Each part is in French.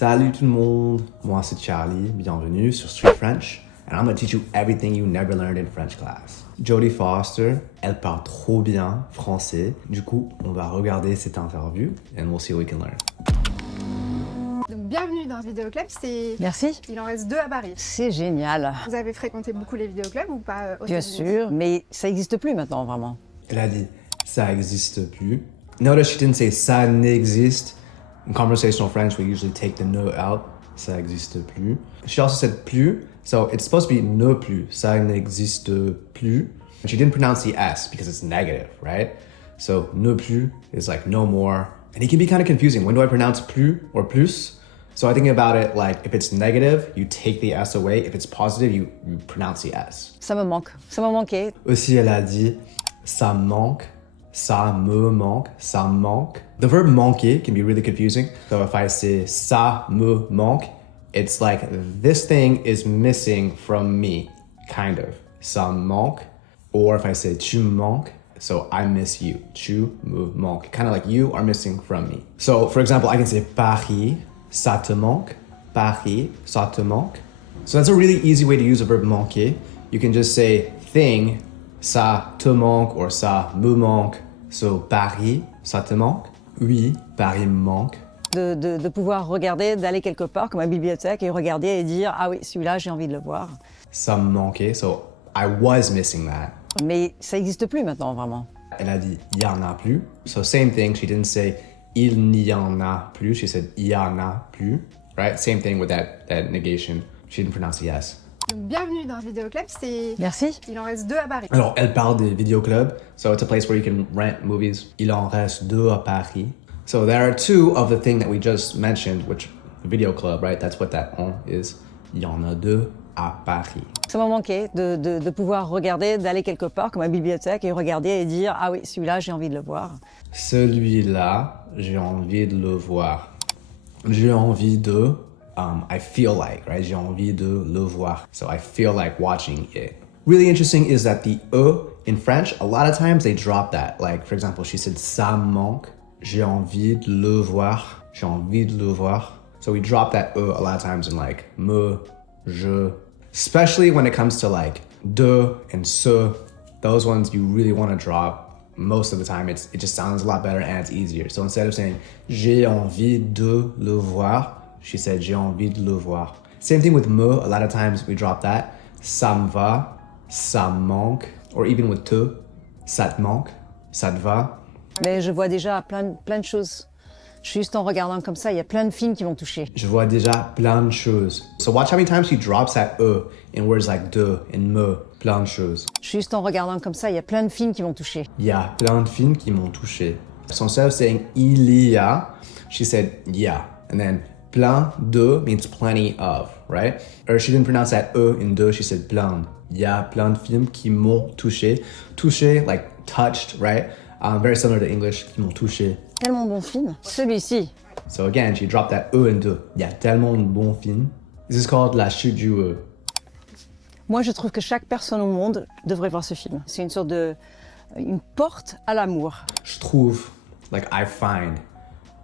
Salut tout le monde, moi c'est Charlie, bienvenue sur Street French, and I'm gonna teach you everything you never learned in French class. Jodie Foster, elle parle trop bien français, du coup on va regarder cette interview and we'll see what we can learn. Donc, bienvenue dans ce vidéoclub, Merci. il en reste 2 à Paris. C'est génial. Vous avez fréquenté beaucoup les vidéoclubs ou pas aux Bien États-Unis? sûr, mais ça n'existe plus maintenant, vraiment. Elle a dit ça existe plus. Notice she didn't say ça n'existe. In conversational French, we usually take the ne out. Ça existe plus. She also said plus, so it's supposed to be ne plus. Ça n'existe plus. And she didn't pronounce the S because it's negative, right? So ne plus is like no more. And it can be kind of confusing. When do I pronounce plus or plus? So I think about it like if it's negative, you take the S away. If it's positive, you pronounce the S. Ça me manque. Ça m'a manqué. Aussi, elle a dit ça manque. Ça me manque, ça manque. The verb manquer can be really confusing. So if I say ça me manque, it's like this thing is missing from me, kind of. Ça manque. Or if I say tu me manques, so I miss you. Tu me manques. Kind of like you are missing from me. So for example, I can say Paris, ça te manque. Paris, ça te manque. So that's a really easy way to use a verb manquer. You can just say thing, ça te manque or ça me manque. So Paris, ça te manque? Oui, Paris me manque. De pouvoir regarder, d'aller quelque part comme à la bibliothèque et regarder et dire « Ah oui, celui-là, j'ai envie de le voir Ça me manquait, so I was missing that. ». Mais ça n'existe plus maintenant, vraiment. Elle a dit « il y en a plus ». So same thing, she didn't say « il n'y en a plus », she said « il y en a plus », right? Same thing with that negation. She didn't pronounce the S. Donc, bienvenue dans ce vidéoclub, Merci. il en reste 2 à Paris. Alors, elle parle des vidéoclubs. So it's a place where you can rent movies. Il en reste 2 à Paris. So there are 2 of the thing that we just mentioned, which video club, right? That's what that on is. Il y en a 2 à Paris. Ça m'a manqué de pouvoir regarder, d'aller quelque part comme à la bibliothèque et regarder et dire « Ah oui, celui-là, j'ai envie de le voir ». Celui-là, j'ai envie de le voir. J'ai envie de... I feel like, right? J'ai envie de le voir. So I feel like watching it. Really interesting is that the E in French, a lot of times they drop that. Like, for example, she said, ça manque. J'ai envie de le voir. J'ai envie de le voir. So we drop that E a lot of times in like, me, je. Especially when it comes to like, de and ce. Those ones you really want to drop. Most of the time, it just sounds a lot better and it's easier. So instead of saying, j'ai envie de le voir, she said, j'ai envie de le voir. Same thing with me. A lot of times we drop that. Ça me va, ça me manque. Or even with te, ça te manque, ça te va. Mais je vois déjà plein de choses. Juste en regardant comme ça, il y a plein de films qui m'ont touché. Je vois déjà plein de choses. So watch how many times she drops that E in words like de and me. Plein de choses. Juste en regardant comme ça, il y a plein de films qui m'ont touché. Il y a plein de films qui m'ont touché. So instead of saying il y a, she said yeah. And then plein de means plenty of, right? Or she didn't pronounce that E in de, she said plein. Il y a plein de films qui m'ont touché. Touché, like touched, right? Very similar to English, qui m'ont touché. Tellement bon film. Celui-ci. So again, she dropped that E in de. Il y a tellement de bons films. This is called La chute du E. Moi, je trouve que chaque personne au monde devrait voir ce film. C'est une sorte de... une porte à l'amour. Je trouve, like I find,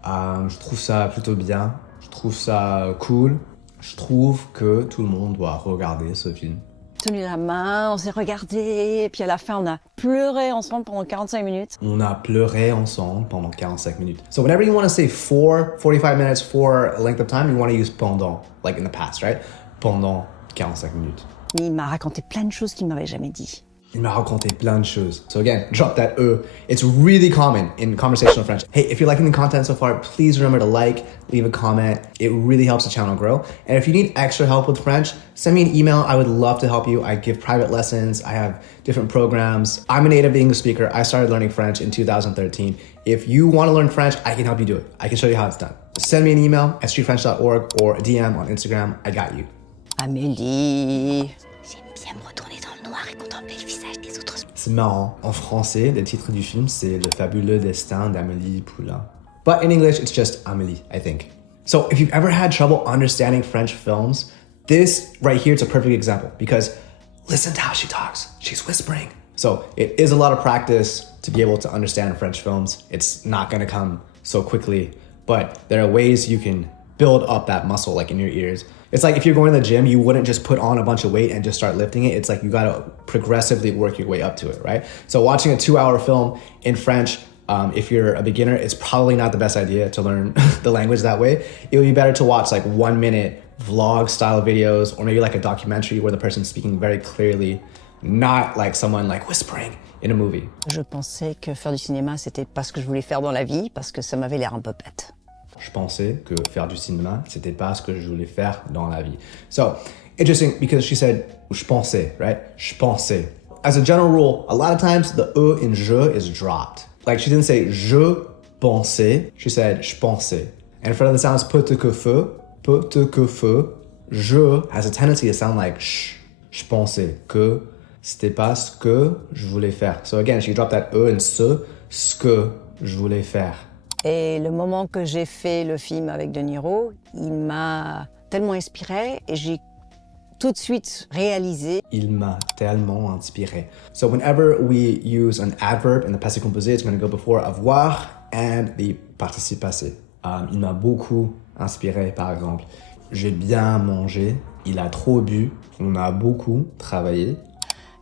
je trouve ça plutôt bien. Je trouve ça cool. Je trouve que tout le monde doit regarder ce film. Tenu la main, on s'est regardé, et puis à la fin, on a pleuré ensemble pendant 45 minutes. On a pleuré ensemble pendant 45 minutes. So whenever you want to say for 45 minutes for a length of time, you want to use pendant, like in the past, right? Pendant 45 minutes. Il m'a raconté plein de choses qu'il ne m'avait jamais dit. Il m'a raconté plein de choses. So again, drop that E. It's really common in conversational French. Hey, if you're liking the content so far, please remember to like, leave a comment. It really helps the channel grow. And if you need extra help with French, send me an email. I would love to help you. I give private lessons. I have different programs. I'm a native English speaker. I started learning French in 2013. If you want to learn French, I can help you do it. I can show you how it's done. Send me an email at StreetFrench.org or a DM on Instagram. I got you. Amélie. J'aime bien me retourner dans le noir et contempler le visage des autres. C'est marrant. En français, le titre du film, c'est Le fabuleux destin d'Amélie Poulain. But in English, it's just Amélie, I think. So if you've ever had trouble understanding French films, this right here is a perfect example because listen to how she talks. She's whispering. So it is a lot of practice to be able to understand French films. It's not going to come so quickly, but there are ways you can build up that muscle like in your ears. It's like if you're going to the gym, you wouldn't just put on a bunch of weight and just start lifting it. It's like you gotta progressively work your way up to it, right? So watching a 2-hour film in French, if you're a beginner, it's probably not the best idea to learn the language that way. It would be better to watch like 1-minute vlog style videos, or maybe like a documentary where the person's speaking very clearly, not like someone like whispering in a movie. Je pensais que faire du cinéma, c'était pas ce que je voulais faire dans la vie, parce que ça m'avait l'air un peu bête. Je pensais que faire du cinéma, c'était pas ce que je voulais faire dans la vie. So, interesting because she said, je pensais, right? Je pensais. As a general rule, a lot of times the E in je is dropped. Like she didn't say je pensais, she said je pensais. And in front of the sounds peut-être que feu, je has a tendency to sound like sh. Je pensais que c'était pas ce que je voulais faire. So again, she dropped that E in ce que je voulais faire. Et le moment que j'ai fait le film avec De Niro, il m'a tellement inspiré et j'ai tout de suite réalisé. Il m'a tellement inspiré. So whenever we use an adverb in the passé composé, it's going to go before avoir and the participe passé. Il m'a beaucoup inspiré, par exemple. J'ai bien mangé, il a trop bu, on a beaucoup travaillé.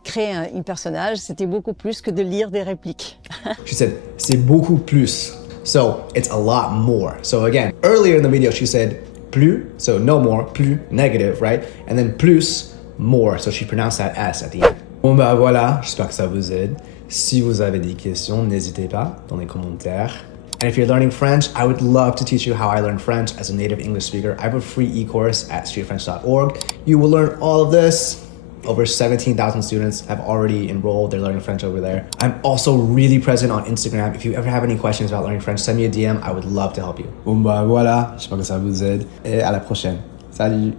Créer un personnage, c'était beaucoup plus que de lire des répliques. She said, c'est beaucoup plus. So it's a lot more. So again, earlier in the video, she said plus, so no more, plus, negative, right? And then plus, more. So she pronounced that S at the end. Bon bah voilà, j'espère que ça vous aide. Si vous avez des questions, n'hésitez pas dans les commentaires. And if you're learning French, I would love to teach you how I learned French as a native English speaker. I have a free e-course at StreetFrench.org. You will learn all of this. Over 17,000 students have already enrolled. They're learning French over there. I'm also really present on Instagram. If you ever have any questions about learning French, send me a DM. I would love to help you. Bon bah voilà, j'espère que ça vous aide. Et à la prochaine. Salut!